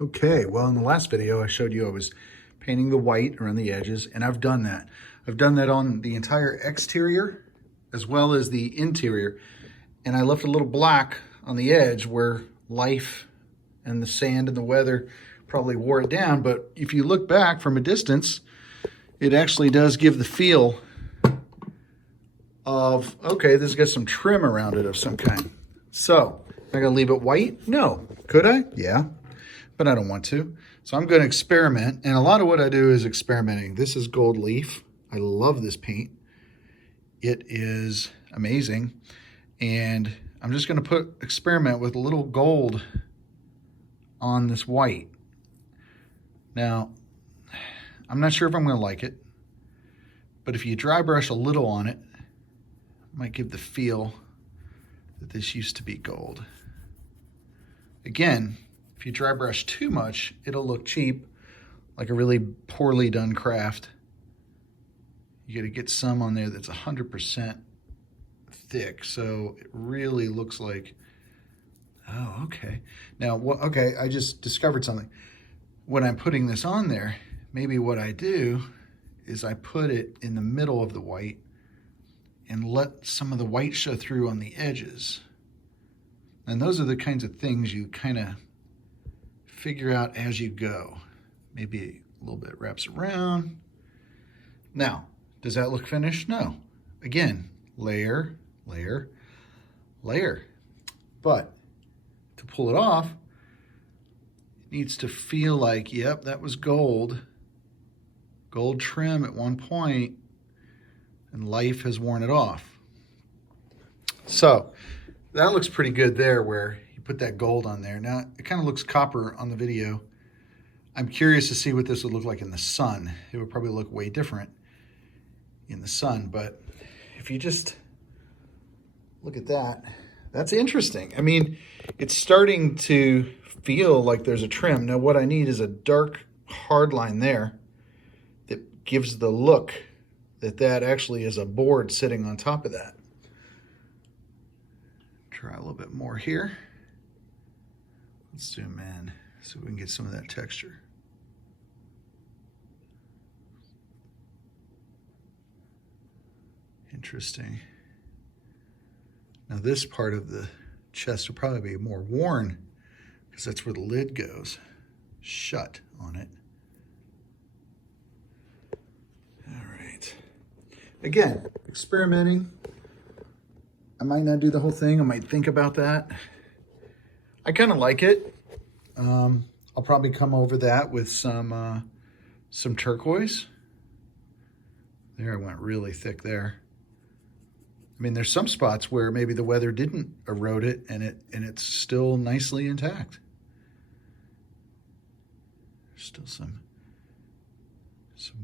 Okay, well, in the last video, I showed you I was painting the white around the edges, and I've done that. I've done that on the entire exterior as well as the interior, and I left a little black on the edge where life and the sand and the weather probably wore it down, but if you look back from a distance, it actually does give the feel of, okay, this has got some trim around it of some kind. So, am I gonna leave it white? No. Could I? Yeah. But I don't want to. So I'm going to experiment. And a lot of what I do is experimenting. This is Gold Leaf. I love this paint. It is amazing. And I'm just going to experiment with a little gold on this white. Now, I'm not sure if I'm going to like it, but if you dry brush a little on it, it might give the feel that this used to be gold. Again, if you dry brush too much, it'll look cheap, like a really poorly done craft. You gotta get some on there that's 100% thick, so it really looks like, oh, okay. Now, okay, I just discovered something. When I'm putting this on there, maybe what I do is I put it in the middle of the white and let some of the white show through on the edges. And those are the kinds of things you kind of figure out as you go. Maybe a little bit wraps around. Now, does that look finished? No. Again, layer, layer, layer. But to pull it off, it needs to feel like, yep, that was gold. Gold trim at one point, and life has worn it off. So that looks pretty good there where put that gold on there. Now, it kind of looks copper on the video. I'm curious to see what this would look like in the sun. It would probably look way different in the sun, but if you just look at that, that's interesting. I mean, it's starting to feel like there's a trim. Now, what I need is a dark, hard line there that gives the look that that actually is a board sitting on top of that. Try a little bit more here. Let's zoom in so we can get some of that texture. Interesting. Now this part of the chest will probably be more worn because that's where the lid goes, shut on it. All right. Again, experimenting. I might not do the whole thing. I might think about that. I kind of like it. I'll probably come over that with some turquoise. There, I went really thick there. I mean, there's some spots where maybe the weather didn't erode it and it's still nicely intact. There's still some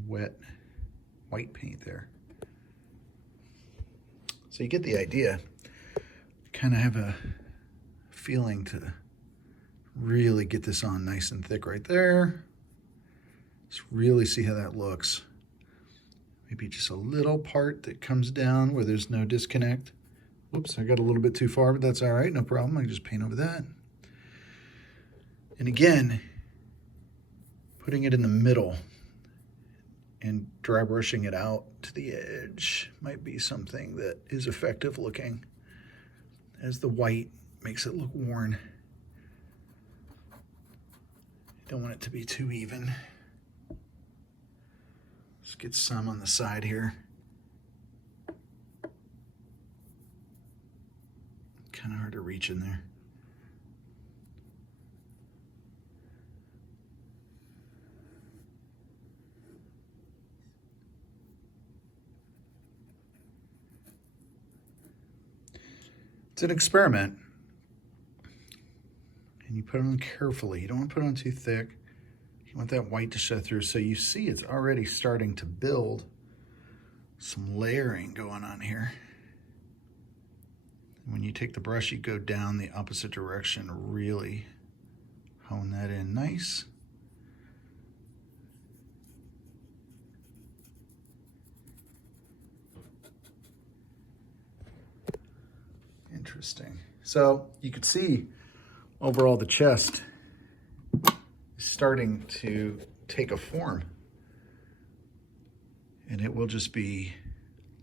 wet white paint there. So you get the idea. Kind of have a feeling to really get this on nice and thick right there. Let's really see how that looks. Maybe just a little part that comes down where there's no disconnect. Whoops, I got a little bit too far, but that's all right, no problem. I can just paint over that. And again, putting it in the middle and dry brushing it out to the edge might be something that is effective looking, as the white makes it look worn. Don't want it to be too even. Let's get some on the side here. Kind of hard to reach in there. It's an experiment. And you put it on carefully. You don't want to put it on too thick. You want that white to show through. So you see it's already starting to build some layering going on here. When you take the brush, you go down the opposite direction, really hone that in nice. Interesting. So you could see overall the chest is starting to take a form. And it will just be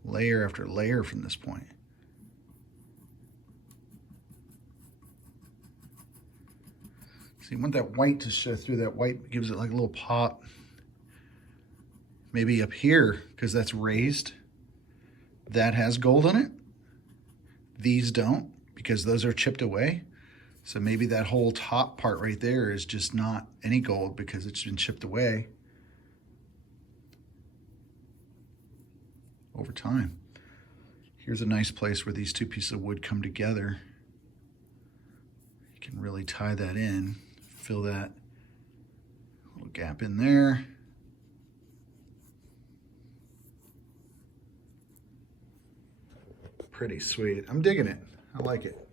layer after layer from this point. So you want that white to show through. That white gives it like a little pop. Maybe up here, because that's raised, that has gold on it. These don't, because those are chipped away. So maybe that whole top part right there is just not any gold because it's been chipped away over time. Here's a nice place where these two pieces of wood come together. You can really tie that in, fill that little gap in there. Pretty sweet. I'm digging it. I like it.